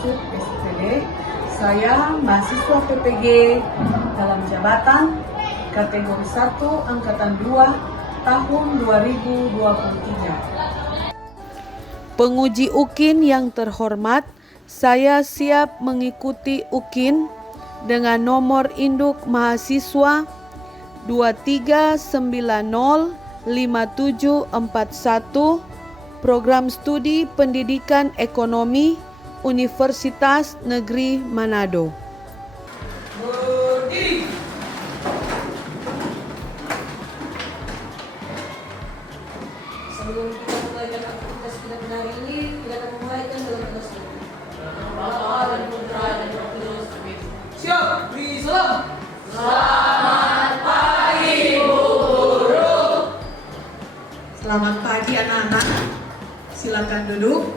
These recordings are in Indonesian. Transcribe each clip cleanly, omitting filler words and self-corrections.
Masuk SPD. Saya mahasiswa PPG dalam jabatan kategori 1 Angkatan 2 tahun 2023. Penguji UKIN yang terhormat, saya siap mengikuti UKIN dengan nomor induk mahasiswa 23905741, Program Studi Pendidikan Ekonomi, Universitas Negeri Manado. Berdiri. Sebelum kita mulaikan aktivitas kita hari ini, kita akan memulaikan dalam tanda salam. Bapa dan Putra dan Roh Kudus. Amin. Siap, beri salam. Selamat pagi, Bu Guru. Selamat pagi anak-anak. Silakan duduk.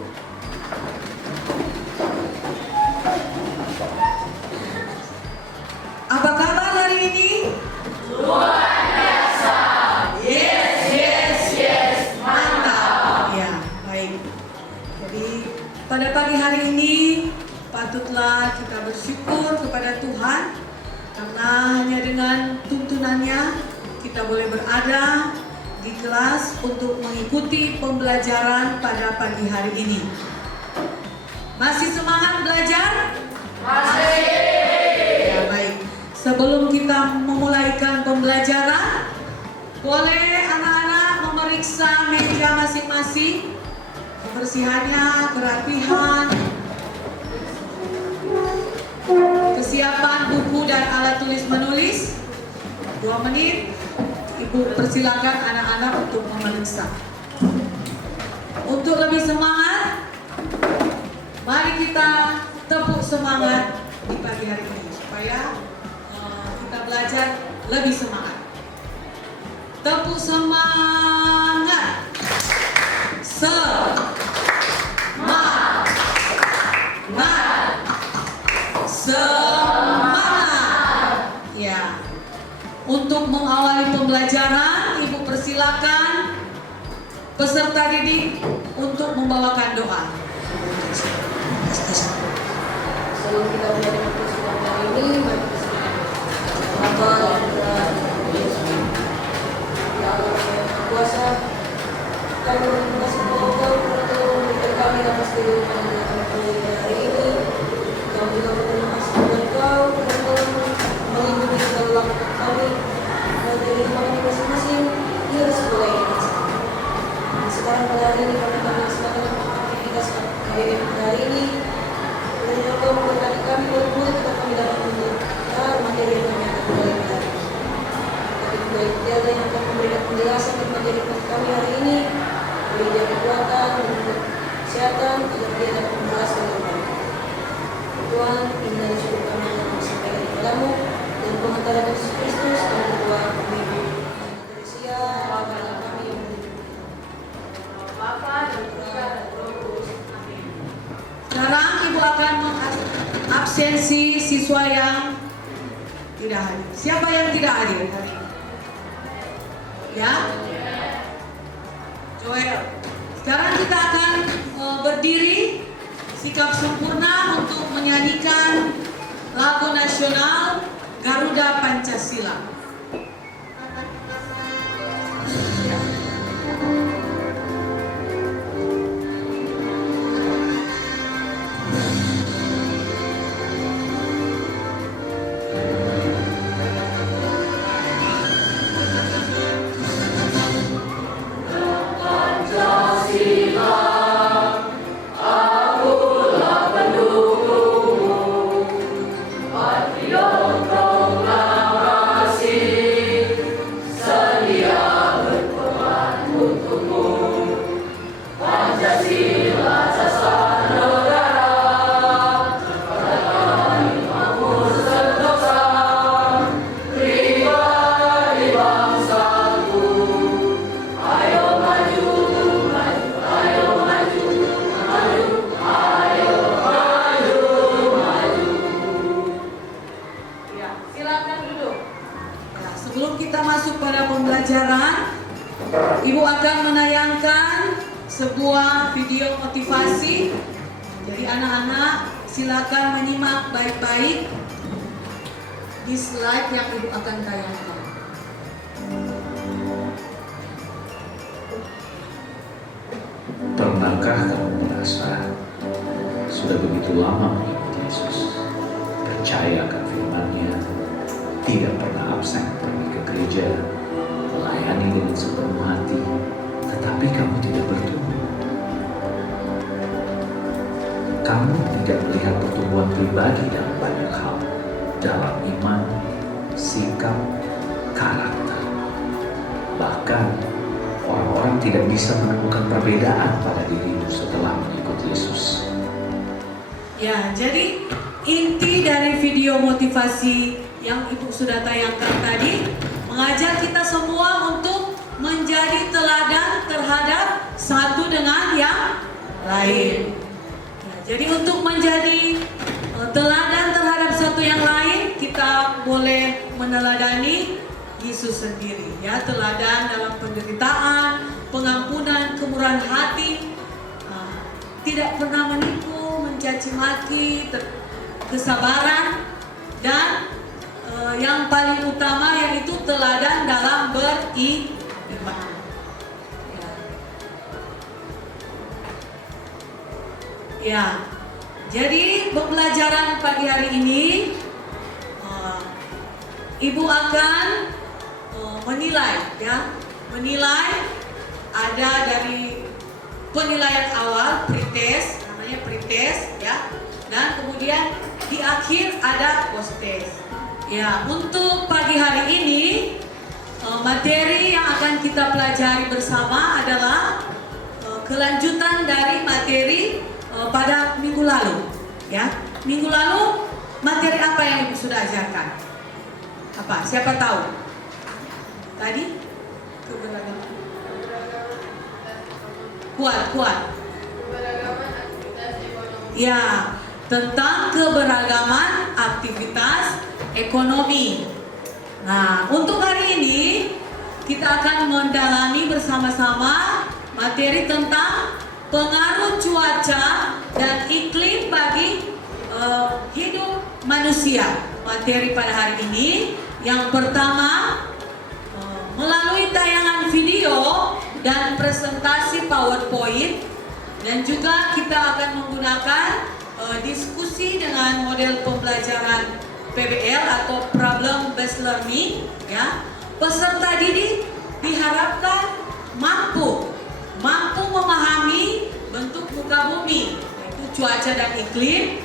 Apa kabar hari ini? Luar biasa. Yes, mantap. Ya, baik. Jadi pada pagi hari ini patutlah kita bersyukur kepada Tuhan karena hanya dengan tuntunannya kita boleh berada di kelas untuk mengikuti pembelajaran pada pagi hari ini. Masih semangat belajar? Masih. Ya, baik. Sebelum kita memulaikan pembelajaran, boleh anak-anak memeriksa meja masing-masing, kebersihannya, kerapihan, kesiapan buku dan alat tulis menulis. 2 menit, Ibu persilakan anak-anak untuk memeriksa. Untuk lebih semangat, mari kita tepuk semangat di pagi hari ini supaya kita belajar lebih semangat. Tepuk semangat. Semangat. Ya. Untuk mengawali pembelajaran, Ibu persilakan peserta didik untuk membawakan doa. Sebelum kita mulai persiapan hari ini, mari kita Bapa dan Putra dan Yesus. Ya Allah yang Maha Kuasa, kami berterima kasih kepada Engkau karena telah memberikan kami nafas kehidupan yang kami peroleh hari ini. Kami juga berterima kasih kepada Engkau karena telah melindungi segala langkah kami dari kehidupan kami masing-masing hingga sekolah ini. Sekarang pada hari ini kami akan melaksanakan aktivitas KBM pada hari ini. Dan Engkau memberkati kami murid-murid agar kami dapat mendengar materi yang kami akan mulai pada hari ini. Tapi juga Tiada yang akan memberikan penjelasan dan materi kami hari ini, beri dia kekuatan dan kesehatan agar dia dapat menjelaskan dengan baik. Tuhan, ini dari syukur kami yang kami sampaikan kepadamu dan pengantar Yesus Kristus kami berdoa. Amin. Terima kasih kami yang Bapa dan Putra dan Roh Kudus. Amin. Sekarang Ibu akan mengabsensi siswa yang tidak hadir. Siapa yang tidak hadir hari ini? Ya? Joel. Sekarang kita akan berdiri sikap sempurna untuk menyanyikan lagu nasional Garuda Pancasila. Ibu akan menayangkan sebuah video motivasi. Jadi anak-anak Silakan menyimak baik-baik di slide yang Ibu akan tayangkan. Pernahkah kamu merasa sudah begitu lama mengikuti Yesus, percaya akan firman-Nya, tidak pernah absen pergi ke gereja, melayani dengan sepenuh hati, tetapi kamu tidak bertumbuh? Kamu tidak melihat pertumbuhan pribadi dalam banyak hal, dalam iman, sikap, karakter. Bahkan orang-orang tidak bisa menemukan perbedaan pada dirimu setelah mengikuti Yesus. Ya, jadi inti dari video motivasi yang Ibu sudah tayangkan tadi mengajak kita semua untuk menjadi teladan terhadap satu dengan yang lain. Ya, jadi untuk menjadi teladan terhadap satu yang lain, kita boleh meneladani Yesus sendiri, ya, teladan dalam penderitaan, pengampunan, kemurahan hati, tidak pernah menipu, mencaci maki, kesabaran, dan yang paling utama yaitu teladan dalam beriman. Ya, jadi pembelajaran pagi hari ini Ibu akan menilai, ya, menilai ada dari penilaian awal pretest, namanya pretest, ya, dan kemudian di akhir ada posttest. Ya, untuk pagi hari ini materi yang akan kita pelajari bersama adalah kelanjutan dari materi pada minggu lalu, ya. Minggu lalu materi apa yang Ibu sudah ajarkan? Apa? Siapa tahu? Tadi keberagaman. Kuat. Keberagaman aktivitas ekonomi. Ya, tentang keberagaman aktivitas ekonomi. Nah, untuk hari ini kita akan mendalami bersama-sama materi tentang pengaruh cuaca dan iklim bagi hidup manusia. Materi pada hari ini yang pertama melalui tayangan video dan presentasi PowerPoint, dan juga kita akan menggunakan diskusi dengan model pembelajaran PBL atau Problem Based Learning, ya. Peserta didik diharapkan mampu memahami bentuk muka bumi, yaitu cuaca dan iklim,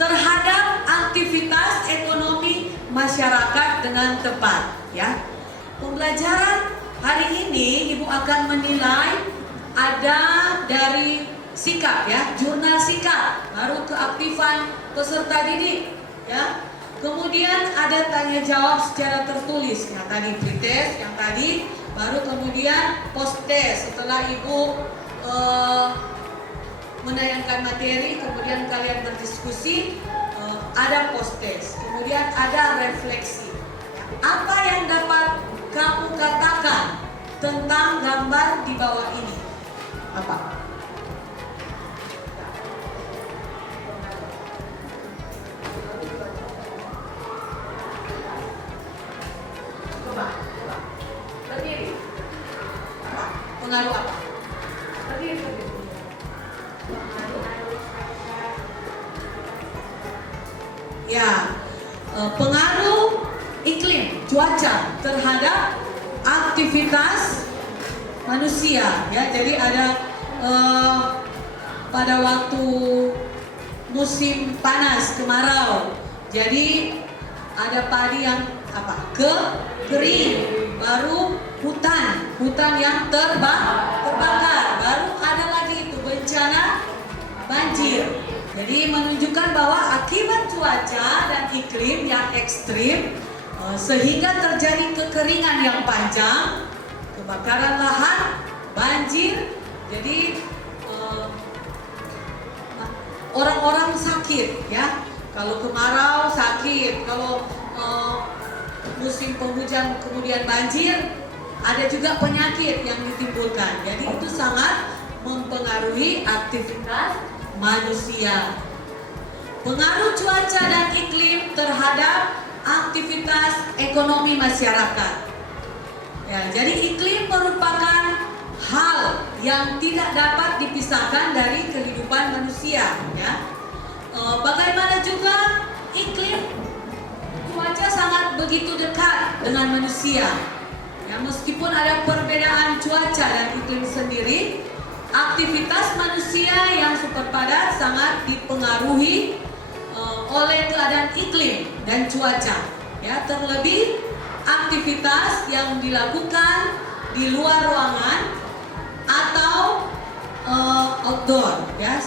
terhadap aktivitas ekonomi masyarakat dengan tepat, ya. Pembelajaran hari ini Ibu akan menilai ada dari sikap, ya, jurnal sikap, baru keaktifan peserta didik, ya. Kemudian ada tanya jawab secara tertulis, yang tadi pretest, yang tadi, baru kemudian posttest setelah Ibu menayangkan materi, kemudian kalian berdiskusi, ada posttest, kemudian ada refleksi. Apa yang dapat kamu katakan tentang gambar di bawah ini? Apa? Coba. Berdiri. Apa? Pengaruh apa? Berdiri. Ya, pengaruh iklim, cuaca terhadap aktivitas manusia, ya. Jadi ada pada waktu musim panas, kemarau, jadi ada padi yang kering, baru hutan yang terbakar, baru ada lagi itu bencana banjir. Jadi menunjukkan bahwa akibat cuaca dan iklim yang ekstrim sehingga terjadi kekeringan yang panjang, kebakaran lahan, banjir. Jadi orang-orang sakit, ya. Kalau kemarau sakit, kalau musim penghujan kemudian banjir, ada juga penyakit yang ditimbulkan. Jadi itu sangat mempengaruhi aktivitas manusia. pengaruh cuaca dan iklim terhadap aktivitas ekonomi masyarakat. Ya, jadi iklim merupakan hal yang tidak dapat dipisahkan dari kehidupan manusia. Ya, bagaimana juga iklim cuaca sangat begitu dekat dengan manusia. Ya, meskipun ada perbedaan cuaca dan iklim sendiri, aktivitas manusia yang super padat sangat dipengaruhi oleh keadaan iklim dan cuaca. Ya, terlebih aktivitas yang dilakukan di luar ruangan atau outdoor. Ya,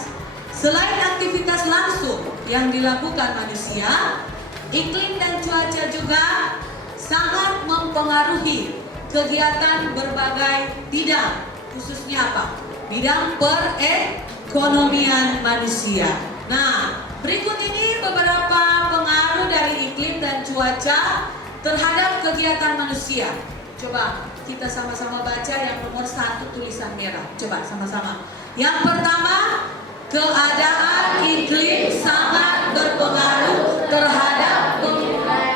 selain aktivitas langsung yang dilakukan manusia, iklim dan cuaca juga sangat mempengaruhi kegiatan berbagai bidang, khususnya apa? Bidang perekonomian manusia. Nah, berikut ini beberapa pengaruh dari iklim dan cuaca terhadap kegiatan manusia. Coba kita sama-sama baca yang nomor 1 tulisan merah. Coba sama-sama. Yang pertama, keadaan iklim sangat berpengaruh terhadap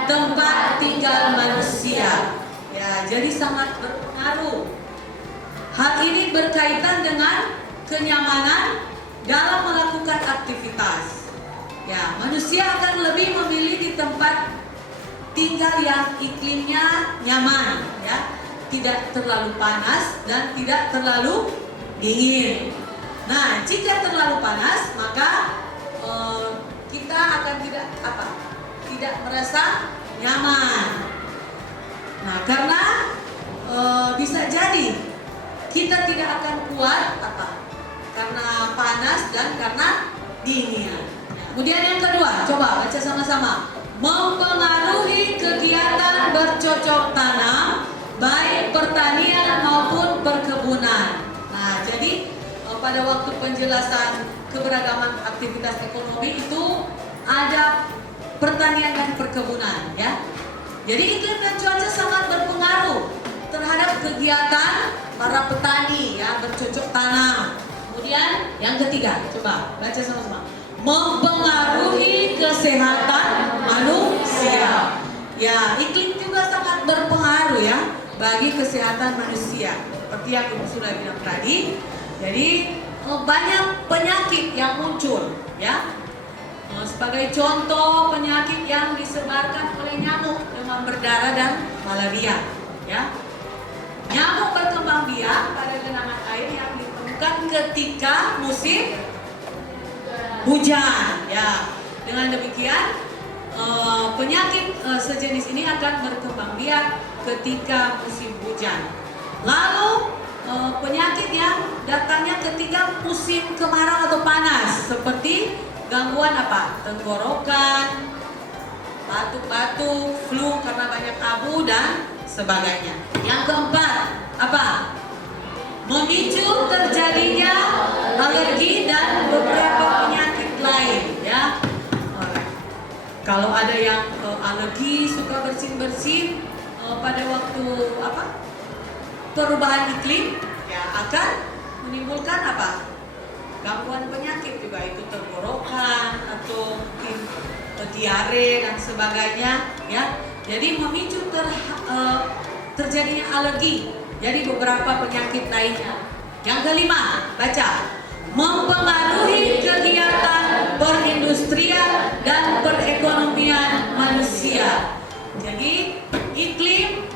tempat tinggal manusia. Ya, jadi sangat berpengaruh. Hal ini berkaitan dengan kenyamanan dalam melakukan aktivitas. Ya, manusia akan lebih memilih di tempat tinggal yang iklimnya nyaman, ya, tidak terlalu panas dan tidak terlalu dingin. Nah, jika terlalu panas, maka kita akan tidak merasa nyaman. Nah, karena bisa jadi kita tidak akan kuat karena panas dan karena dingin. Kemudian yang kedua, coba baca sama-sama. Mempengaruhi kegiatan bercocok tanam, baik pertanian maupun perkebunan. Nah, jadi pada waktu penjelasan keberagaman aktivitas ekonomi itu ada pertanian dan perkebunan, ya. Jadi iklim dan cuaca sangat berpengaruh terhadap kegiatan para petani, ya, bercocok tanam. Kemudian yang ketiga, coba baca sama-sama. Mempengaruhi kesehatan manusia. Ya, iklim juga sangat berpengaruh, ya, bagi kesehatan manusia. Seperti yang Ibu sudah bilang tadi. Jadi banyak penyakit yang muncul, ya. Sebagai contoh penyakit yang disebarkan oleh nyamuk demam berdarah dan malaria, ya. Nyamuk berkembang biak pada genangan air yang ditemukan ketika musim hujan, ya. Dengan demikian penyakit sejenis ini akan berkembang biak ketika musim hujan. Lalu penyakit yang datangnya ketika musim kemarau atau panas, seperti gangguan tenggorokan, batuk-batuk, flu karena banyak abu dan sebagainya. Yang keempat, memicu terjadinya alergi dan beberapa penyakit lain, ya. Kalau ada yang alergi, suka bersin-bersin pada waktu perubahan iklim, ya, akan menimbulkan gangguan penyakit juga, itu tenggorokan atau mungkin diare dan sebagainya, ya. Jadi memicu terjadinya alergi. Jadi beberapa penyakit lainnya. Yang kelima, baca. Mempengaruhi kegiatan perindustrian dan perekonomian manusia. Jadi iklim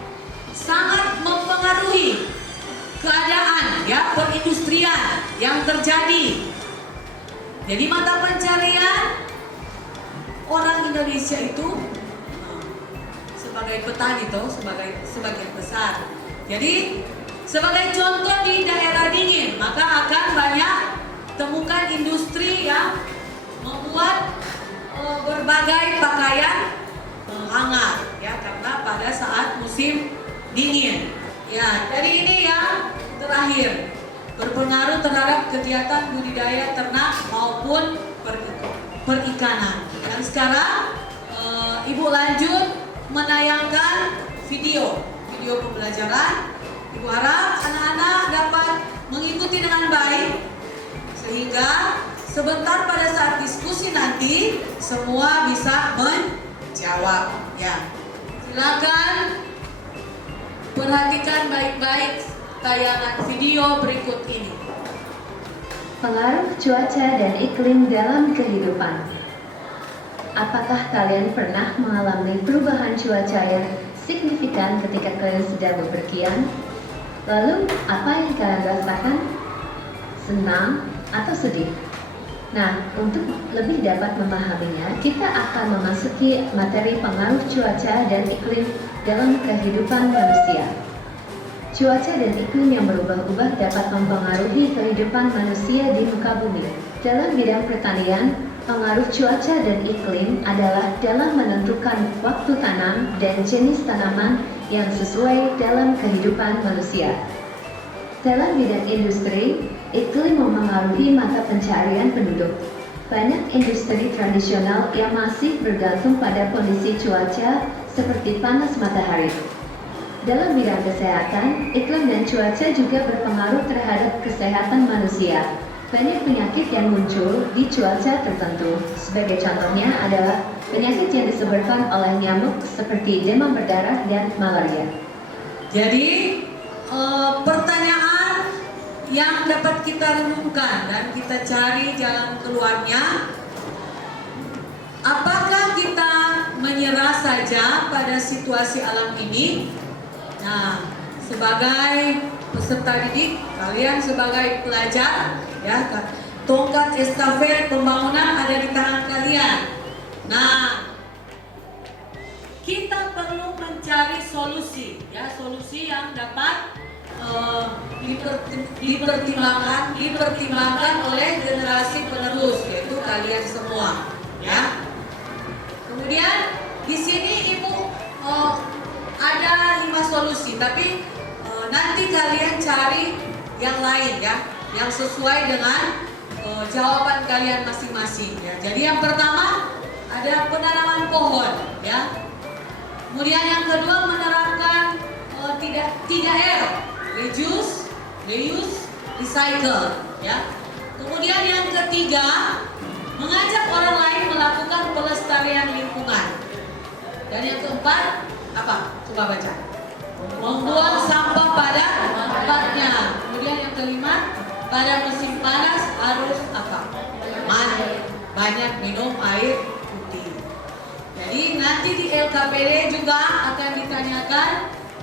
sangat mempengaruhi keadaan, ya, perindustrian yang terjadi. Jadi mata pencarian orang Indonesia itu sebagai petani sebagian besar. Jadi sebagai contoh di daerah dingin, maka akan banyak temukan industri yang membuat berbagai pakaian hangat, ya, karena pada saat musim dingin. Ya, jadi ini yang terakhir, berpengaruh terhadap kegiatan budidaya ternak maupun perikanan. Dan sekarang Ibu lanjut menayangkan video pembelajaran. Ibu harap anak-anak dapat mengikuti dengan baik sehingga sebentar pada saat diskusi nanti semua bisa menjawab ya. Silakan perhatikan baik-baik tayangan video berikut ini. Pengaruh cuaca dan iklim dalam kehidupan. Apakah kalian pernah mengalami perubahan cuaca yang signifikan ketika kalian sedang bepergian? Lalu, apa yang kalian rasakan? Senang atau sedih? Nah, untuk lebih dapat memahaminya, kita akan memasuki materi pengaruh cuaca dan iklim dalam kehidupan manusia. Cuaca dan iklim yang berubah-ubah dapat mempengaruhi kehidupan manusia di muka bumi. Dalam bidang pertanian, pengaruh cuaca dan iklim adalah dalam menentukan waktu tanam dan jenis tanaman yang sesuai dalam kehidupan manusia. Dalam bidang industri, iklim mempengaruhi mata pencarian penduduk. Banyak industri tradisional yang masih bergantung pada kondisi cuaca seperti panas matahari. Dalam bidang kesehatan, iklim dan cuaca juga berpengaruh terhadap kesehatan manusia. Banyak penyakit yang muncul di cuaca tertentu. Sebagai contohnya adalah penyakit yang disebabkan oleh nyamuk seperti demam berdarah dan malaria. Jadi pertanyaan yang dapat kita renungkan dan kita cari jalan keluarnya, apakah kita menyerah saja pada situasi alam ini? Nah, sebagai peserta didik, kalian sebagai pelajar, ya, tongkat estafet pembangunan ada di tangan kalian. Nah, kita perlu mencari solusi, ya, solusi yang dapat dipertimbangkan oleh generasi penerus, yaitu kalian semua, ya. Kemudian di sini Ibu ada 5 solusi, tapi nanti kalian cari yang lain, ya, yang sesuai dengan jawaban kalian masing-masing, ya. Jadi yang pertama ada penanaman pohon, ya. Kemudian yang kedua menerapkan 3R, reduce, reuse, recycle, ya. Kemudian yang ketiga mengajak orang lain melakukan pelestarian lingkungan. Dan yang keempat apa? Coba baca. Membuang sampah pada tempatnya. Kemudian yang kelima, pada musim panas harus apa? Banyak minum air putih. Jadi nanti di LKPD juga akan ditanyakan,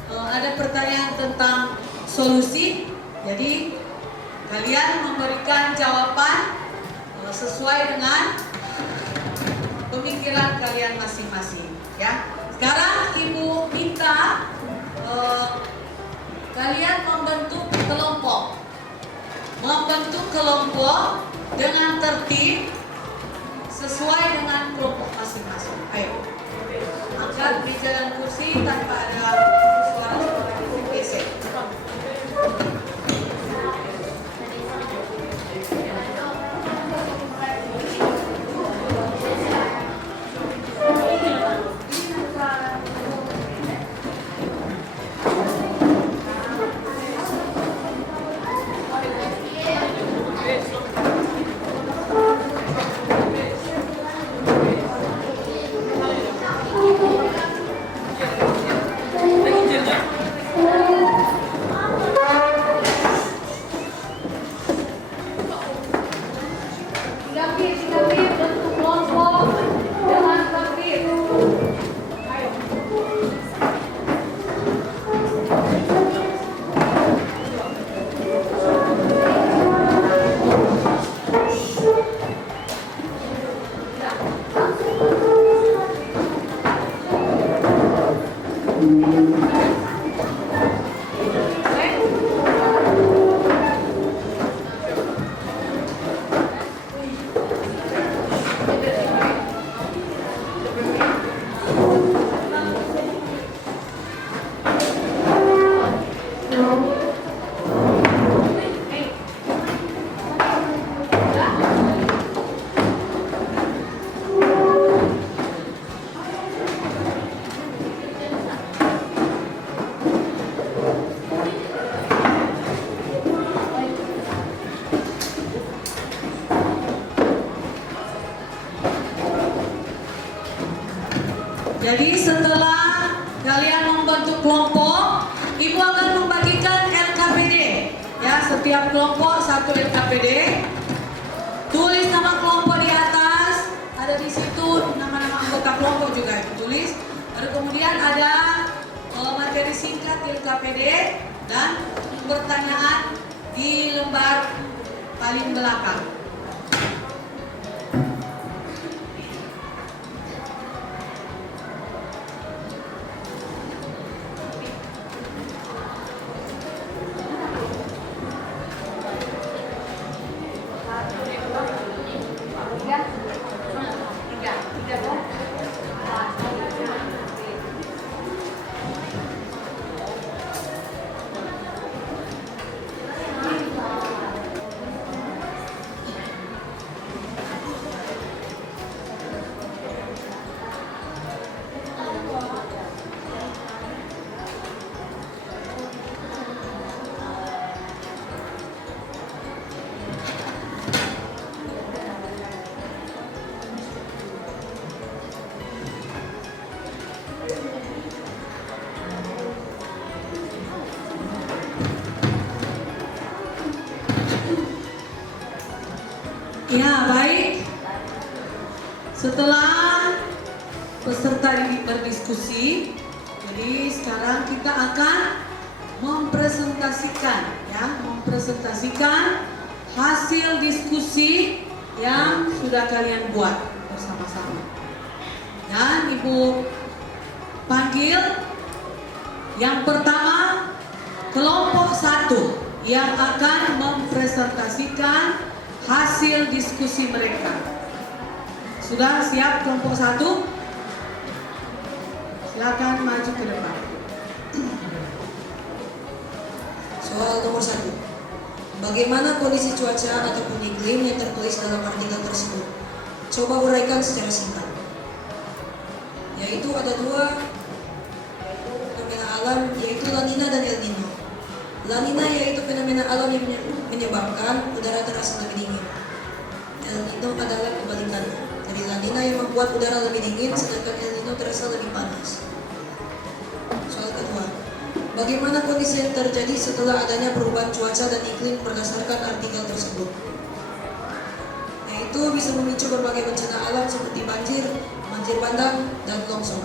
ada pertanyaan tentang solusi. Jadi kalian memberikan jawaban sesuai dengan pemikiran kalian masing-masing, ya. Sekarang Ibu minta kalian membentuk kelompok dengan tertib sesuai dengan kelompok masing-masing. Ayo, angkat meja dan kursi tanpa ada suara gesek. setiap kelompok 1 LKPD. Tulis nama kelompok di atas. Ada di situ nama-nama anggota kelompok juga tulis. Lalu kemudian ada materi singkat di LKPD dan pertanyaan di lembar paling belakang. Ya, baik. Setelah peserta didik berdiskusi, jadi sekarang kita akan mempresentasikan hasil diskusi yang sudah kalian buat bersama-sama. Dan Ibu panggil yang pertama kelompok 1 yang akan mempresentasikan hasil diskusi mereka. Sudah siap kelompok 1? Silakan maju ke depan. Soal nomor 1. Bagaimana kondisi cuaca ataupun iklim yang tertulis dalam artikel tersebut? Coba uraikan secara singkat. Yaitu ada 2 fenomena alam, yaitu La Nina dan El Nino. La Nina yaitu fenomena alam yang menyebabkan udara terasa lebih dingin. El Nino adalah kebalikannya. Jadi La Nina yang membuat udara lebih dingin, sedangkan El Nino terasa lebih panas. Soal kedua, bagaimana kondisi yang terjadi setelah adanya perubahan cuaca dan iklim berdasarkan artikel tersebut? Yaitu bisa memicu berbagai bencana alam seperti banjir bandang, dan longsor.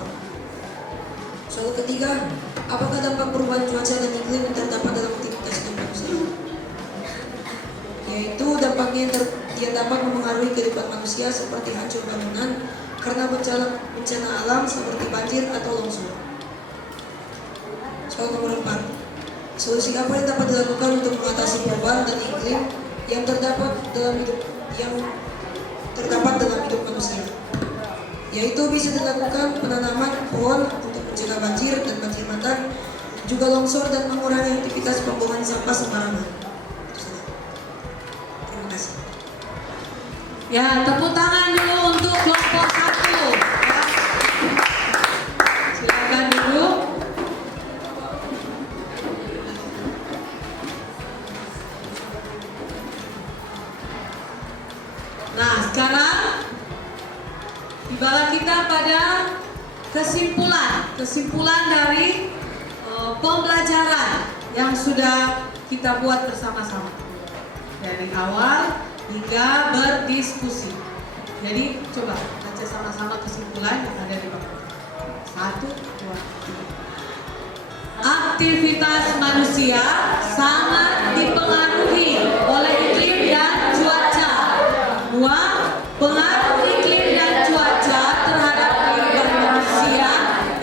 Soal ketiga, apakah dampak perubahan cuaca dan iklim yang terdapat dalam aktivitas hidup manusia? Yaitu dampaknya yang dapat mempengaruhi kehidupan manusia seperti hancur bangunan karena bencana alam seperti banjir atau longsor. Soal nomor 4, solusi apa yang dapat dilakukan untuk mengatasi perubahan dan iklim yang terdapat dalam hidup manusia? Yaitu bisa dilakukan penanaman pohon untuk mencegah banjir dan banjir bandang, juga longsor dan mengurangi aktivitas pembuangan sampah sembarangan. Terima kasih. Ya, tepuk tangan dulu untuk kelompok 1. Ya. Silakan duduk. Nah, sekarang tibalah kita pada kesimpulan dari pembelajaran yang sudah kita buat bersama-sama dari awal hingga berdiskusi. Jadi coba baca sama-sama kesimpulan yang ada di bawah. 1, 2, 3. Aktivitas manusia sangat dipengaruhi oleh iklim dan cuaca. 2. Pengaruh iklim dan cuaca terhadap kehidupan manusia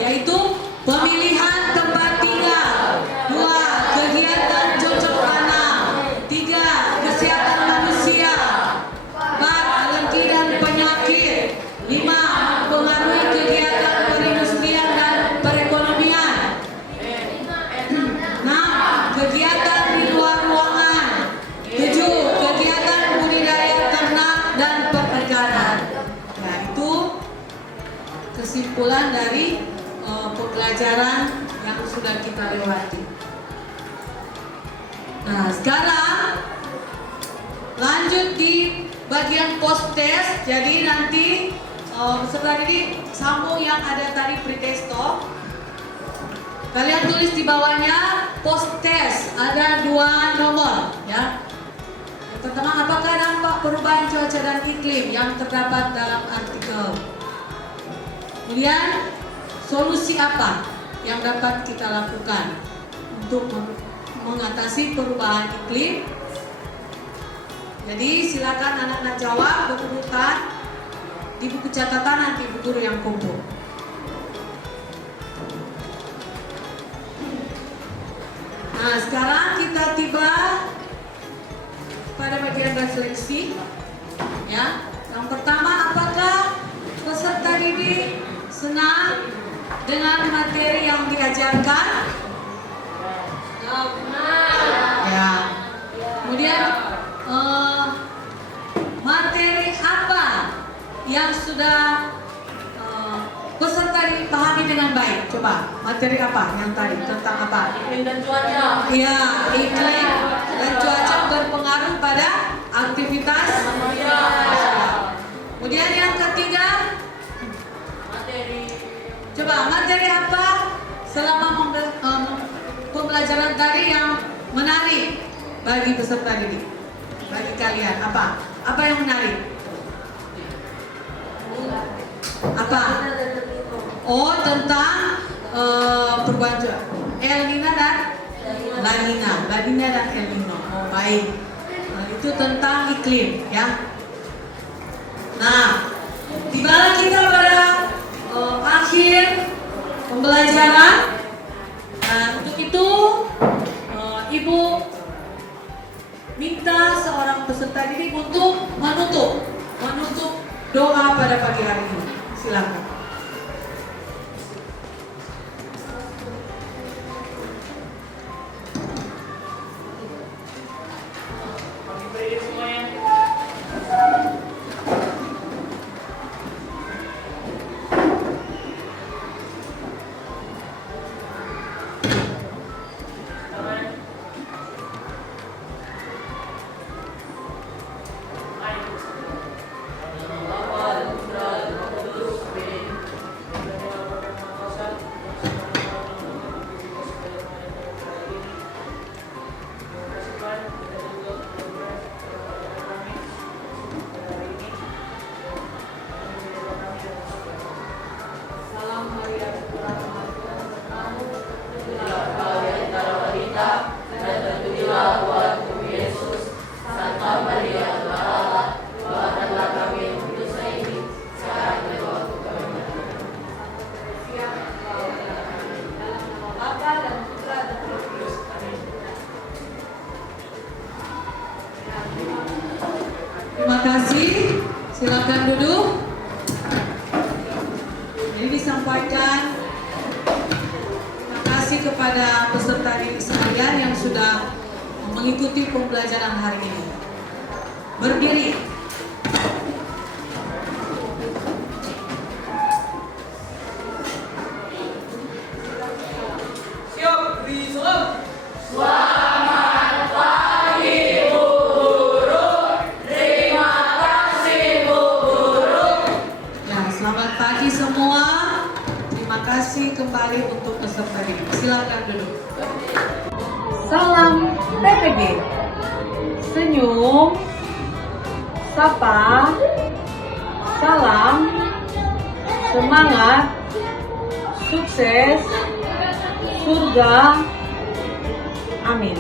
yaitu pemilihan tempat tinggal. 2. Kegiatan cocok tanam. 3. Kesehatan manusia. 4. Alergi dan penyakit. 5. Mempengaruhi kegiatan perindustrian dan perekonomian. 6. Kegiatan di luar ruangan. 7. Kegiatan budidaya ternak dan perikanan. Ya, itu kesimpulan dari pembelajaran yang sudah kita lewati. Nah, sekarang lanjut di bagian post test. Jadi nanti setelah ini sambung yang ada tadi pre-testo. Kalian tulis di bawahnya post test ada 2 nomor ya. Yang pertama, apakah dampak perubahan cuaca dan iklim yang terdapat dalam artikel? Kemudian solusi apa yang dapat kita lakukan untuk mengatasi perubahan iklim? Jadi silakan anak-anak jawab berurutan di buku catatan nanti Bu Guru yang kumpul. Nah, sekarang kita tiba pada bagian refleksi. Ya, yang pertama, apakah peserta didik senang dengan materi yang diajarkan? Ya. Kemudian materi apa yang sudah peserta dipahami dengan baik? Coba, materi apa yang tadi tentang apa? Iklim dan cuaca. Iya, iklim dan cuaca berpengaruh pada aktivitas manusia. Kemudian yang ketiga, coba materi apa selama pembelajaran tadi yang menarik bagi peserta didik? Bagi kalian apa? Apa yang menarik? Apa? Oh, tentang perubahan cuaca. El Nino dan La Nina. La Nina dan El Nino. Oh, baik. Nah, itu tentang iklim ya. Nah, tibalah kita pada akhir pembelajaran. Nah, untuk itu Ibu minta seorang peserta didik untuk menutup doa pada pagi hari ini. Silakan. Terima kasih. Silakan duduk. Ini disampaikan terima kasih kepada peserta didik sekalian yang sudah mengikuti pembelajaran hari ini. Berdiri. Siap, beri salam. Selamat pagi semua. Terima kasih kembali untuk peserta didik. Silakan duduk. Salam TPG. Senyum, sapa, salam, semangat, sukses, surga. Amin.